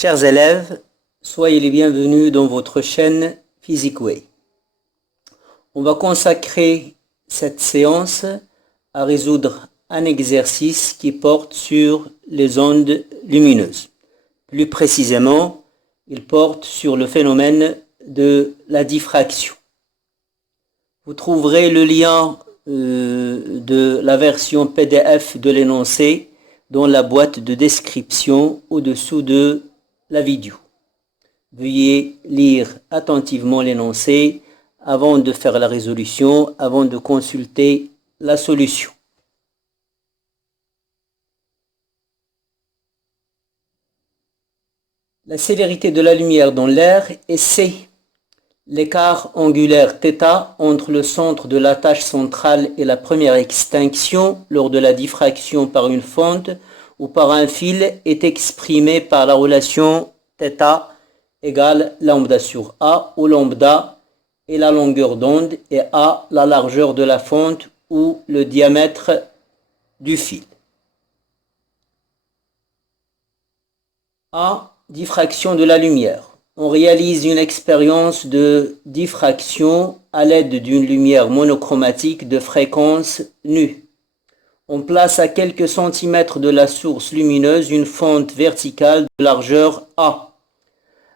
Chers élèves, soyez les bienvenus dans votre chaîne PhysicWay. On va consacrer cette séance à résoudre un exercice qui porte sur les ondes lumineuses. Plus précisément, il porte sur le phénomène de la diffraction. Vous trouverez le lien de la version PDF de l'énoncé dans la boîte de description au-dessous de la vidéo. Veuillez lire attentivement l'énoncé avant de faire la résolution, avant de consulter la solution. La célérité de la lumière dans l'air est c. L'écart angulaire θ entre le centre de la tache centrale et la première extinction lors de la diffraction par une fente ou par un fil est exprimé par la relation θ égale lambda sur A, où lambda est la longueur d'onde et A la largeur de la fente ou le diamètre du fil. A. Diffraction de la lumière. On réalise une expérience de diffraction à l'aide d'une lumière monochromatique de fréquence nue. On place à quelques centimètres de la source lumineuse une fente verticale de largeur A.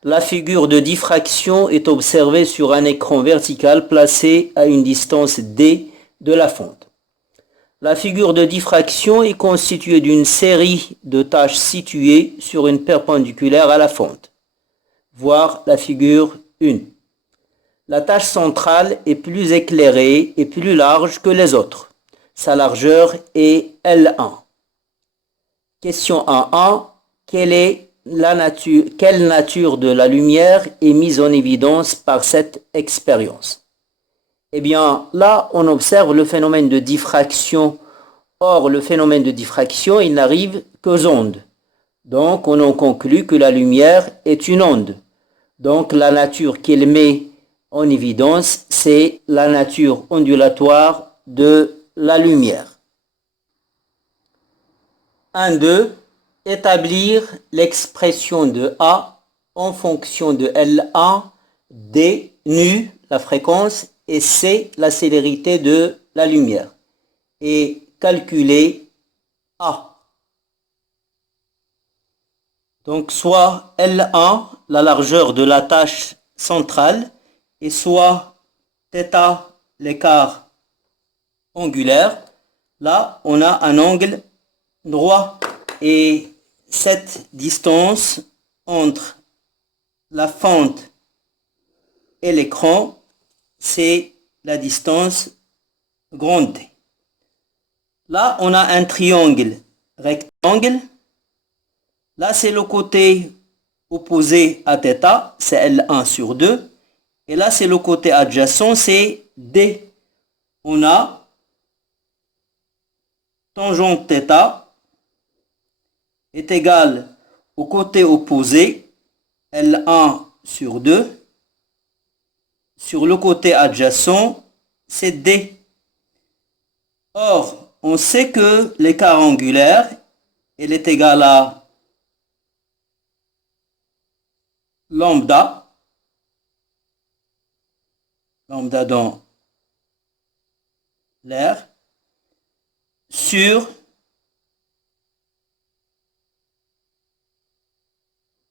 La figure de diffraction est observée sur un écran vertical placé à une distance d de la fente. La figure de diffraction est constituée d'une série de taches situées sur une perpendiculaire à la fente. Voir la figure 1. La tache centrale est plus éclairée et plus large que les autres. Sa largeur est L1. Question 1.1. Quelle nature de la lumière est mise en évidence par cette expérience? Eh bien, là, on observe le phénomène de diffraction. Or, le phénomène de diffraction, il n'arrive qu'aux ondes. Donc, on en conclut que la lumière est une onde. Donc, la nature qu'il met en évidence, c'est la nature ondulatoire de la lumière. 1.2. Établir l'expression de A en fonction de L1, D, nu, la fréquence, et C, la célérité de la lumière. Et calculer A. Donc, soit L1, la largeur de la tache centrale, et soit θ, l'écart angulaire. Là, on a un angle droit. Et cette distance entre la fente et l'écran, c'est la distance grande D. Là, on a un triangle rectangle. Là, c'est le côté opposé à θ, c'est L1 sur 2. Et là, c'est le côté adjacent, c'est D. On a tangente θ est égal au côté opposé, L1 sur 2. Sur le côté adjacent, c'est D. Or, on sait que l'écart angulaire, il est égal à lambda dans l'air, sur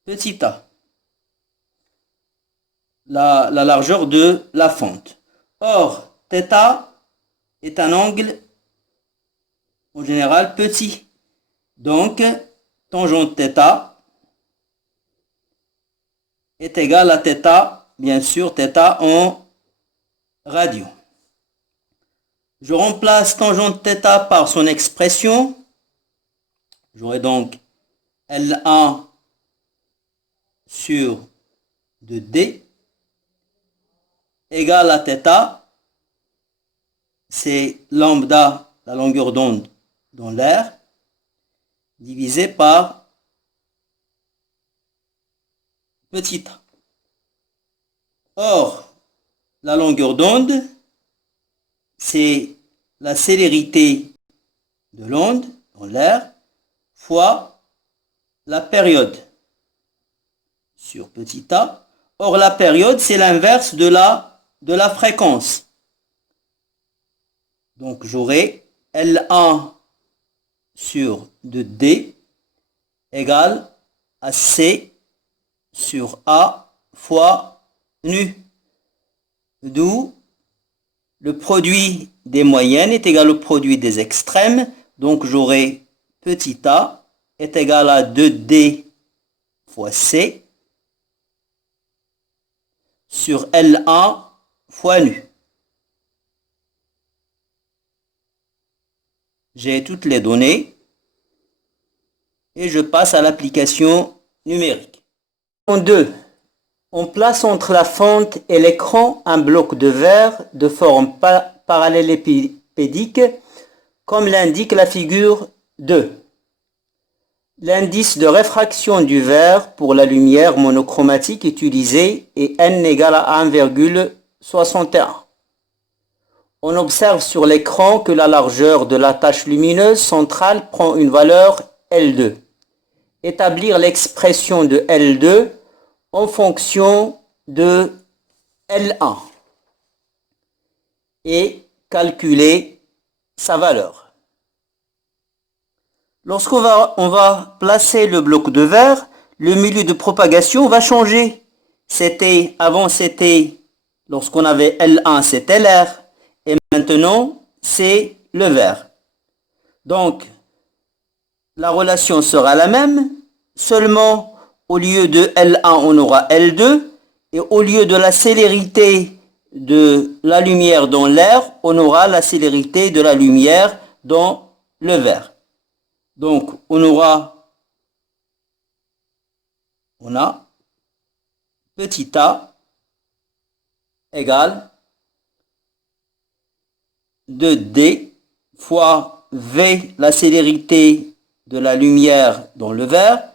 petit a, la largeur de la fente. Or, θ est un angle en général petit. Donc, tangente θ est égal à θ, bien sûr, θ en radio. Je remplace tangente θ par son expression. J'aurai donc L1 sur 2D égale à θ, c'est lambda, la longueur d'onde dans l'air, divisé par petit a. Or, la longueur d'onde, c'est la célérité de l'onde dans l'air fois la période. sur petit a. Or, la période, c'est l'inverse de la fréquence. Donc, j'aurai L1 sur 2D égale à C sur A fois nu. D'où le produit des moyennes est égal au produit des extrêmes. Donc, j'aurai petit a est égal à 2D fois C sur L1 fois nu. J'ai toutes les données et je passe à l'application numérique. En 2, on place entre la fente et l'écran un bloc de verre de forme parallélépipédique comme l'indique la figure 2. L'indice de réfraction du verre pour la lumière monochromatique utilisée est n égale à 1,61. On observe sur l'écran que la largeur de la tache lumineuse centrale prend une valeur L2. Établir l'expression de L2 en fonction de L1 et calculer sa valeur. Lorsqu'on va placer le bloc de verre, le milieu de propagation va changer. Avant c'était, lorsqu'on avait L1, c'était l'air. Et maintenant, c'est le verre. Donc, la relation sera la même, seulement au lieu de L1, on aura L2, et au lieu de la célérité de la lumière dans l'air, on aura la célérité de la lumière dans le verre. Donc, on a petit a égale 2D fois V, la célérité de la lumière dans le verre,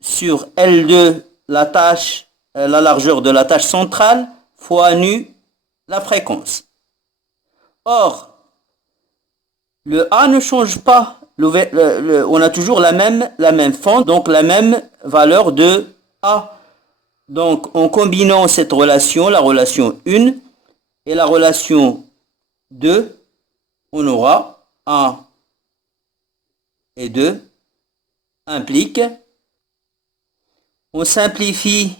sur L2, la largeur de la tache centrale, fois nu, la fréquence. Or, le A ne change pas. On a toujours la même fente, donc la même valeur de A. Donc, en combinant cette relation, la relation 1 et la relation 2, on aura 1 et 2 implique, on simplifie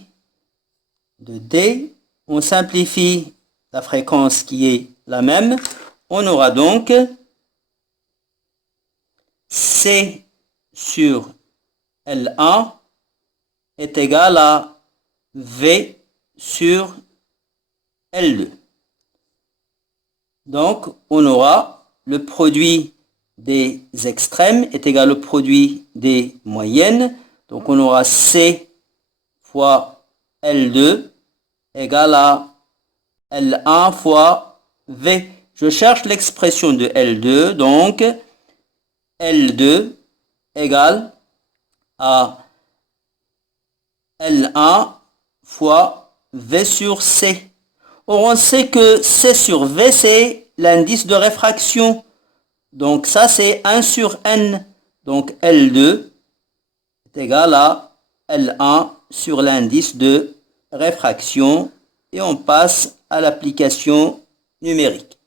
de D, on simplifie la fréquence qui est la même, on aura donc C sur L1 est égal à V sur L2. Donc, on aura le produit des extrêmes est égal au produit des moyennes. Donc, on aura C fois L2 égale à L1 fois V. Je cherche l'expression de L2, donc L2 égale à L1 fois V sur C. Or, on sait que C sur V, c'est l'indice de réfraction. Donc, ça, c'est 1 sur N. Donc, L2 est égal à L1 sur l'indice de réfraction. Et on passe à l'application numérique.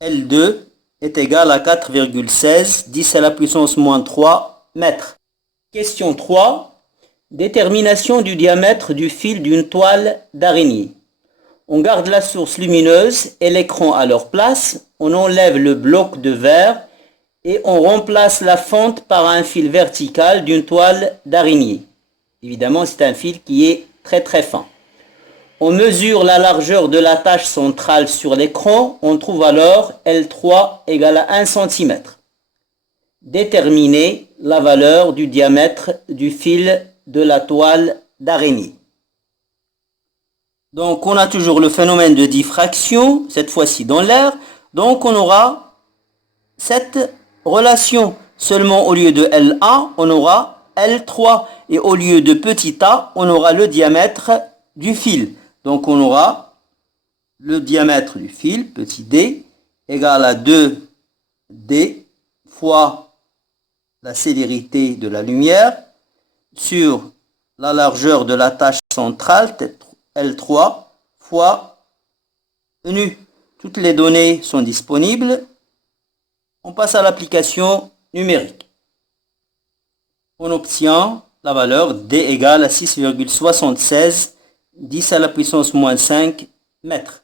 L2 est égal à 4,16, 10 à la puissance moins 3 mètres. Question 3. Détermination du diamètre du fil d'une toile d'araignée. On garde la source lumineuse et l'écran à leur place, on enlève le bloc de verre et on remplace la fente par un fil vertical d'une toile d'araignée. Évidemment, c'est un fil qui est très très fin. On mesure la largeur de la tache centrale sur l'écran, on trouve alors L3 égale à 1 cm. Déterminer la valeur du diamètre du fil de la toile d'araignée. Donc, on a toujours le phénomène de diffraction, cette fois-ci dans l'air. Donc, on aura cette relation. Seulement, au lieu de L1, on aura L3. Et au lieu de petit a, on aura le diamètre du fil. Donc, on aura le diamètre du fil, petit d, égal à 2d fois la célérité de la lumière sur la largeur de la tâche centrale, L3, fois nu. Toutes les données sont disponibles. On passe à l'application numérique. On obtient la valeur D égale à 6,76 10 à la puissance moins 5 mètres.